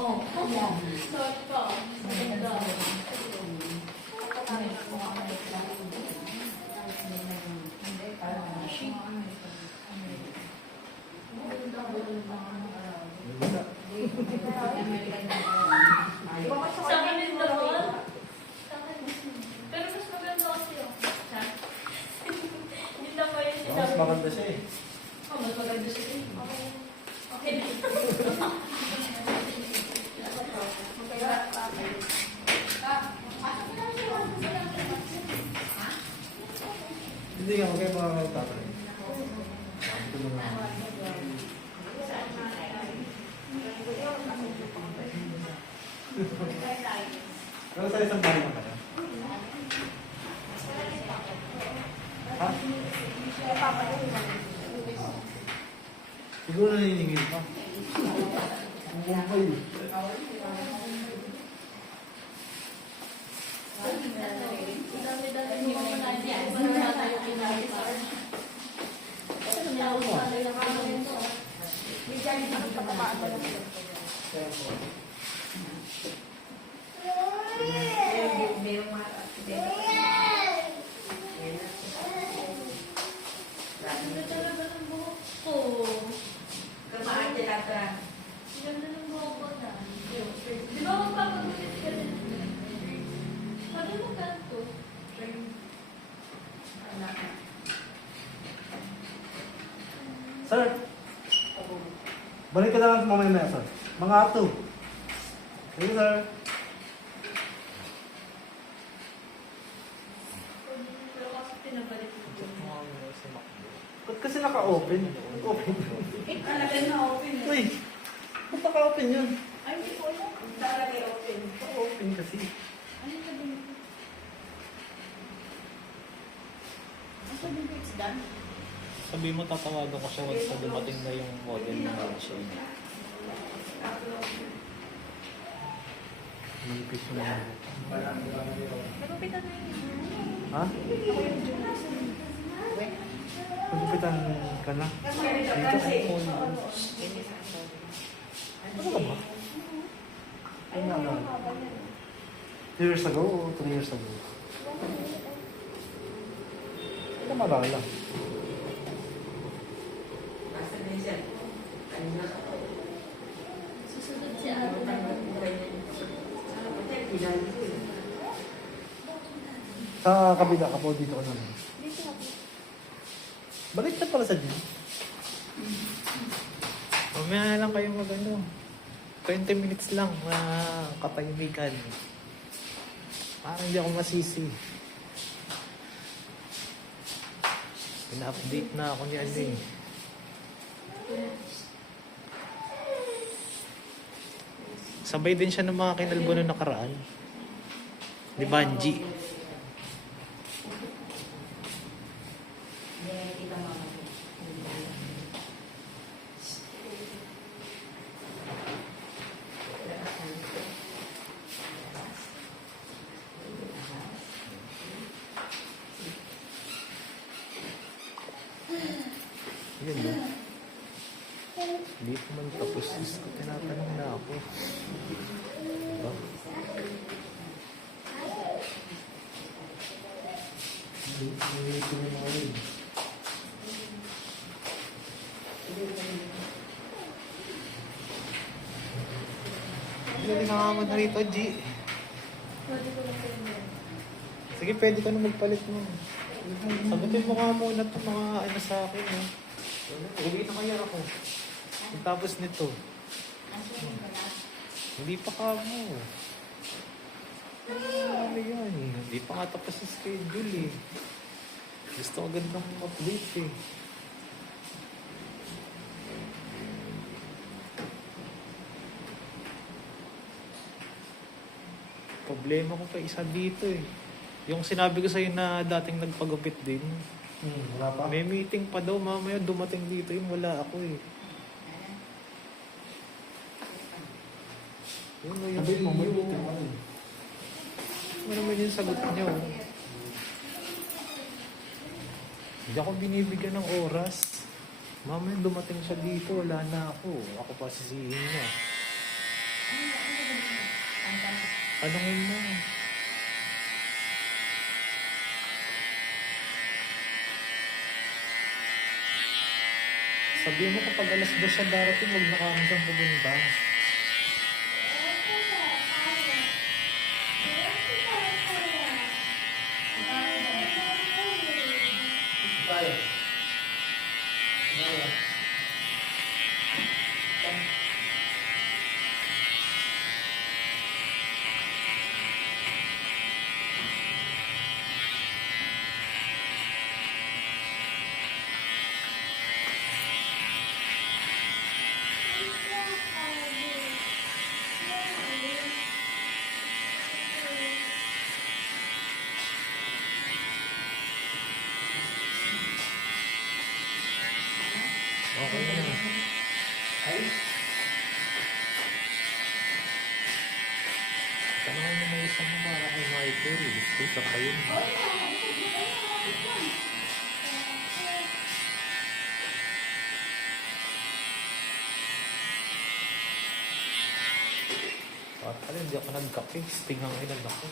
Oh, suot ko. Maganda. Sa akin din doon. Sa akin din. Pero mas maganda kasi yun. Hindi lang ba yung Mas maganda siya eh. Oh, mas maganda siya eh. Okay. Okay. Hindi nga, okay mga tatay. Ito na nga. Pero sa isang bahay na pala. Ha? Siguro naniningil pa. Ang bumbay. Dami-dami mo naman na yan. Wala tayo pinag-isar. Kasi nalawa na lang ako nito. Hindi dyan yung kapapaan mo lang. Ganda talaga ng buhok ko. Ganda ng buhok ko na. Di ba magpapagulit ka din? Sabi mo ganito. Sir! Balik ka na lang mamaya, sir. Mga ato. Sige, sir. Pero kasi pinabalik ko. Ba't kasi naka-open? Open. Alagay na open eh. Uy! Ba't naka-open yun? Ay, hindi ko alam. Alagay open. Naka-open kasi. Ano yung sabi nito? Ang sabi nito, it's done? Sabi mo tatawagan ko siya once na dumating na yung model ng wheelchair. Manipis mo na. Nagupitan na yun. Ha? Nagupitan ka na? Dito? Ano ka ba? Ay nga nga. 2 years ago o 3 years ago? Ito malala. Susunod si Ate. Sa kabila ka po dito ka naman. Dito ako. Balik na pala sa gym. Mamaya na lang kayo mag-ano. 20 minutes lang na katahimikan. Parang hindi ako masisi. Pina-update na ako ni ano eh. Sabay din siya ng mga kinalbo na nakaraan. Ni Banji. Yun na. Hindi ko man tapos. Tinatanong na ako. Diba? Hindi ka nga na rito, G. Pwede ko lang kayo yan. Sige, pwede ka na magpalit mo. Sagutin mo nga muna itong mga ano sa akin. Eh. Uwi na kaya ako. Tapos nito. Hindi pa ka mo. Ano yan? Hindi pa nga tapos yung schedule eh. Gusto ko gandang update eh. Problema ko pa isa dito eh. Yung sinabi ko sa'yo na dating nagpagupit din. Wala pa? May meeting pa daw mamaya dumating dito yung wala ako eh. Yun o yung Sabihin mo, may buti pa rin. ano naman yung sagot niyo? Hindi ako binibigyan ng oras. Mamaya dumating siya dito, wala na ako. Ako pa sisihin niya. Anongin mo? Sabihin mo kapag alas 2 siya darating, huwag na kami siyang pumunta. Tayo. Okay na. Ay. Tanungan mo may isang para kay Michael. Gusto sa kayo. At pala, hindi ako nagkape. Sting ang ilan ako.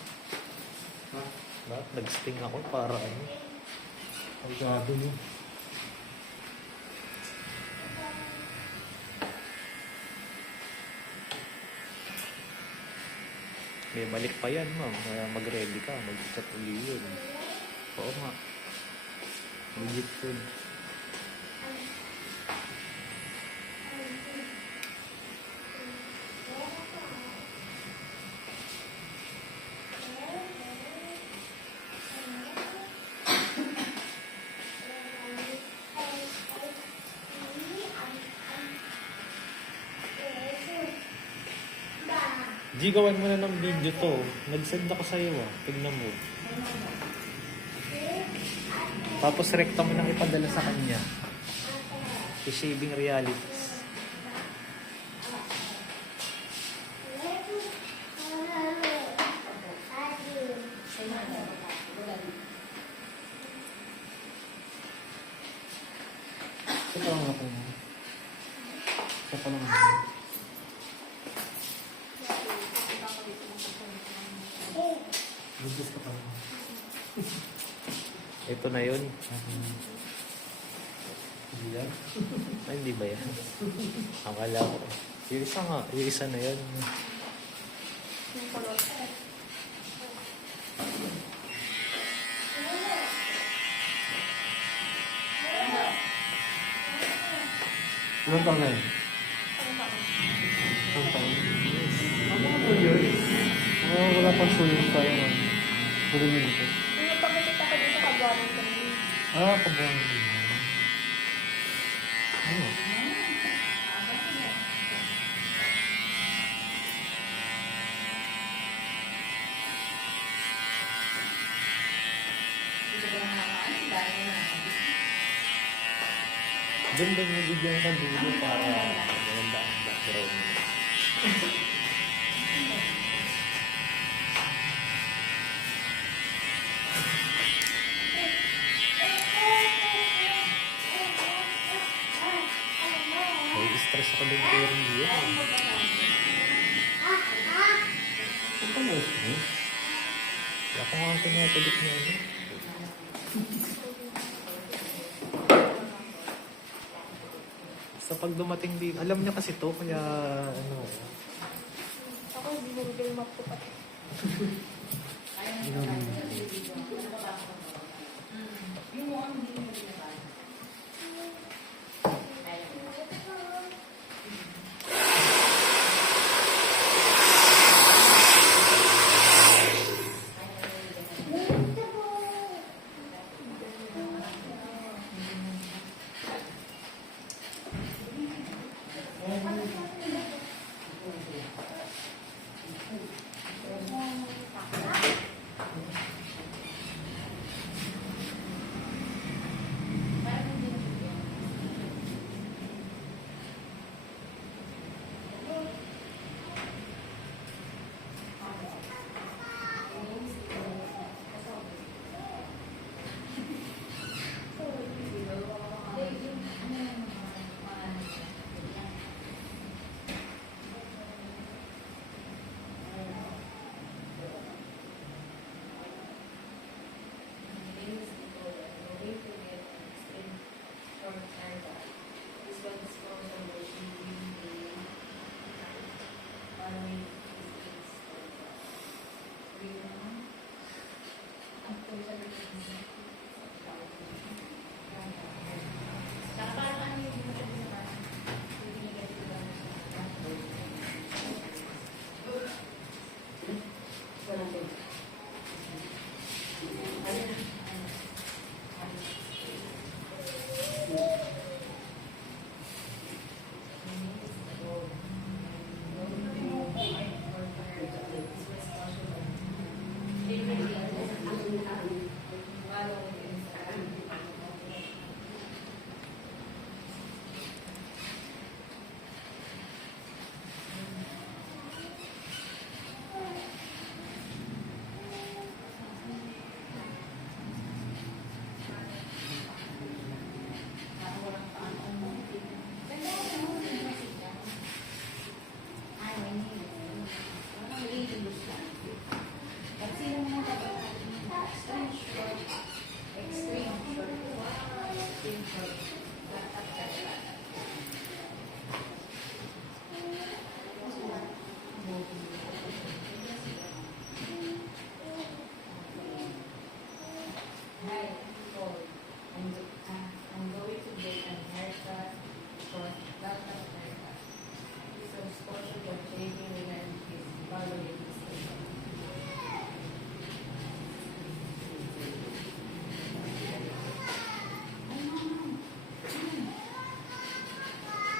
Ha? Lahat nag-sting ako para ano. Ang gado mo. May balik pa yan, ma'am. Kaya mag-ready ka. Mag-chat uli yun. Oo nga. Legit food. G, gawan mo na ng video to. Nag-send ako sa'yo ah. Tignan mo. Tapos rekta mo nang ipadala sa kanya. I-shaving realities. Ito lang ako. Ito lang ako. Bugis ka pa lang. Ito na yun. Hindi yan. Ay, hindi ba yan? Akala ko. Yung isa nga. Yung isa na yun. Yung color. Ilang taon na yun? Ilang taon? Mga 2 years. Wala pang 2 years tayo na. Wala nyo dito. Yung pagkakita ko dito sa kabuhanan ko niyo. Kabuhan mo. Ano? Doon ba yung bigyan sa dulo para maganda ang background mo? May stress ako din pero hindi yan. Ito mo ito. Kaya ako nga tinatalik niya ano. Sa pag dumating din, alam niya kasi to kaya ano. Ako hindi mo Google Map ko pati.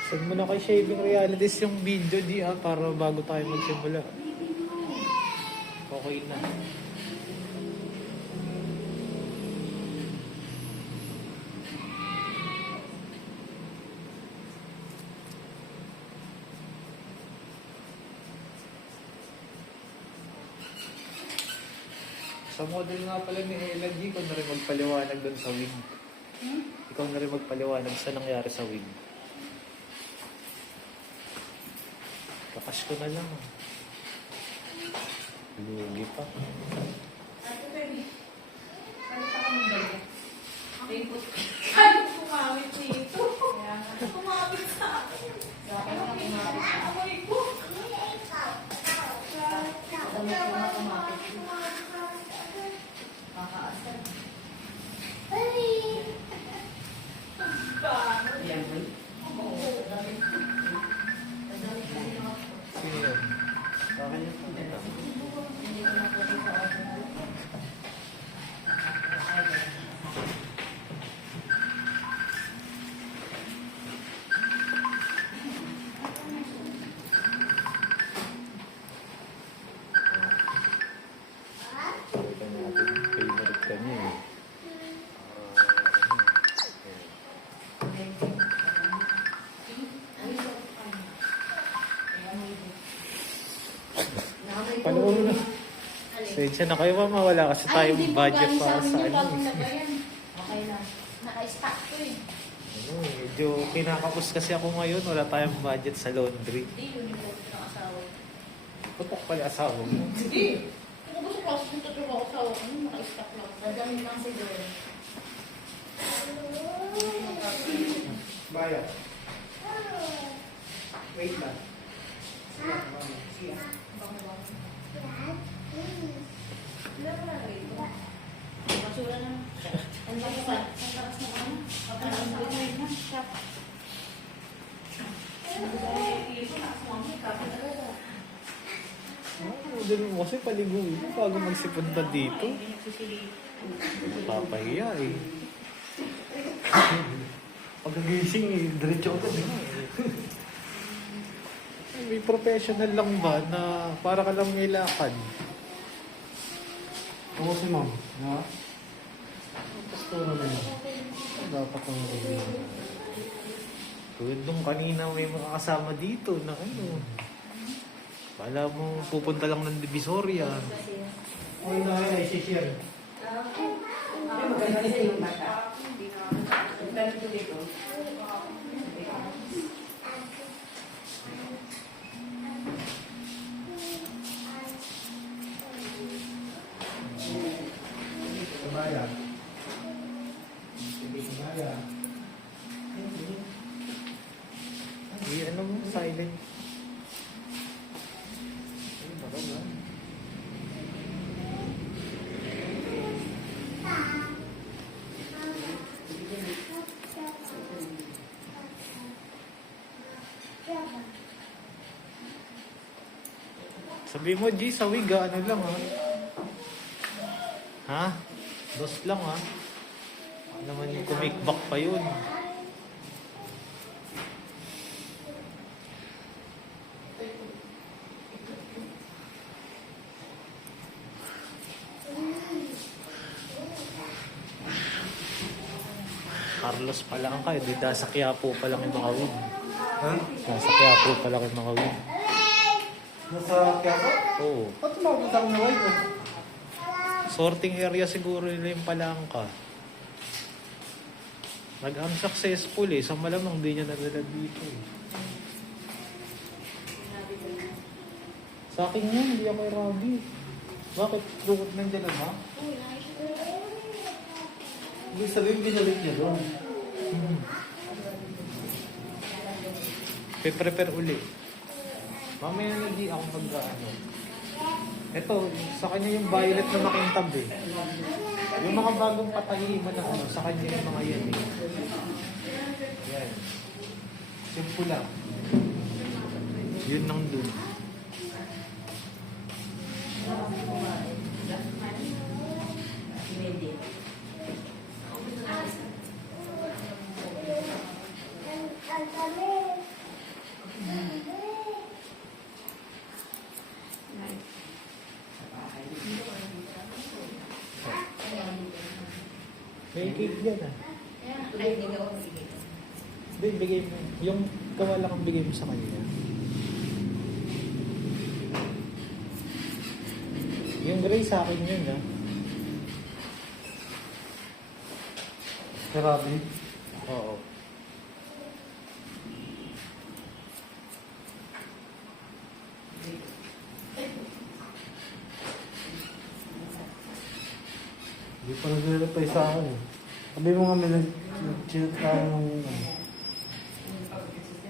Send mo na kay Shaving Realities yung video di para bago tayo magsimula. Okay na. Sa model nga pala ni Ella G, ikaw na rin magpaliwanag doon sa wig. Ikaw na rin magpaliwanag sa nangyari sa wig. Kakas ko na lang. Lugi pa. Ate, baby. Ano pa kami ba? Ay, kumawit dito. Kumawit sa akin. Sa akin na kumawit. Amoy ko. Dami ko na kumawit. Makaasan. Yan, boy. Oo, dami. Sino yun? Sa akin yung pagkita. Hindi ko na po sa akin. Pakita natin. Favorite ka niya eh. Panoorin na. Sensya na kayo mama, wala kasi tayong budget para sa ano. Okay na. Naka-stack ko eh. Ano, medyo kinakapos kasi ako ngayon, wala tayong budget sa laundry. Hindi, uniform ko ng asawa. Putok pala asawa mo. Hindi. Kung gusto ko, kung tuturo ako sa ano, naka-stack lang. Dadamit lang siguro. Baya. Wait lang. Basura na. Ang lakas na. Ang lakas na ano. Ang lakas na. Shop. Doon mo kasi paliguin mo bago magsipon na dito. Papahiya eh. Pagkagising eh, diretso ko din. May professional lang ba na para ka lang may lakad? Oo si ma'am. Na? Pastora na yun. Dapat ang gawin. Tulad nung kanina may mga kasama dito na ano. Kala mo pupunta lang ng Divisoria. Okay na rin, i-share. Maganda sa yung bata. Ganito dito. Sabaya. Sabaya. Ano mo, silent. Ay, baka ba? Sabi mo, G, sa wig, ano lang, ha? Ha? Dos lang, ha? Ano naman yung kumikbak pa yun? Carlos pa lang kayo, di sa Quiapo pa lang yung mga wig. Ha? Nasa Quiapo pa lang yung mga wig. Nasa Quiapo? Oo. Ba't tumapunta ko na white? Sorting area siguro nila yung Palangka. Nag-unsuccessful eh. Sa malamang di niya nadala dito eh. Sa akin yun, hindi ako kay Robby. Bakit? Bukod nandiyan na ba? Hindi sabihin, binalik niya doon. Pe-prepare uli. Mamaya na di ako mag-ano. Ito, sa kanya yung violet na makintab eh. Yung mga bagong patahiman na ano, sa kanya yung mga yan eh. Yan. Simple lang. Yun nang dun. May cake yan ah. Ay, hindi ko sige. Hindi, bigay mo. Yung kawala kang bigay mo sa kanila. Yung gray sa akin yun ah. Grabe. Oo. Hindi pa nag-reply sa akin eh. Sabi mo nga may nag-chinut ka ng ano.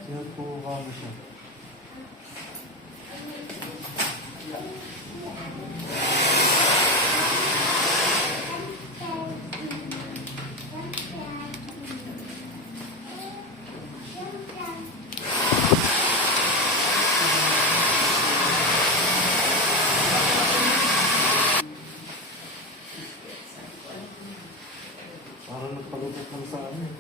Chinut ko ka mo siya. Parang nagpagutot lang sa ano eh.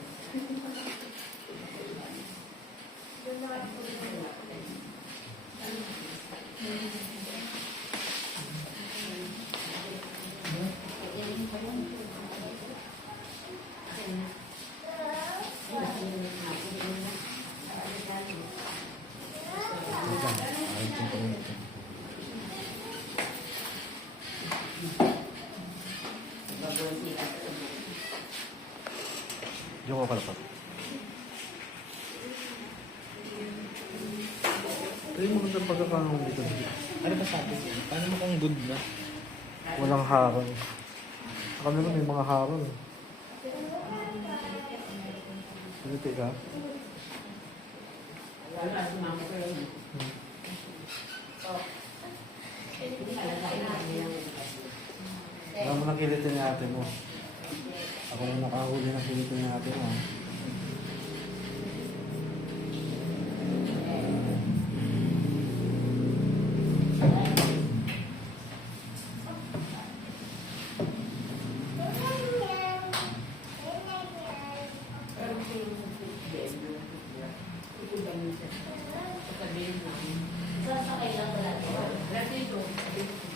Yung ako pala. Ito yung magandang pagkakahong dito. Ano ba sabi ko? Paano mo kung good na? Walang harang. Sa kanila may mga harang. Pilipi ka? Alam mo na kilitin ni ate mo. Ako na nakahuli ng kilitin ni ate mo. Sasakay lang pala. Dito.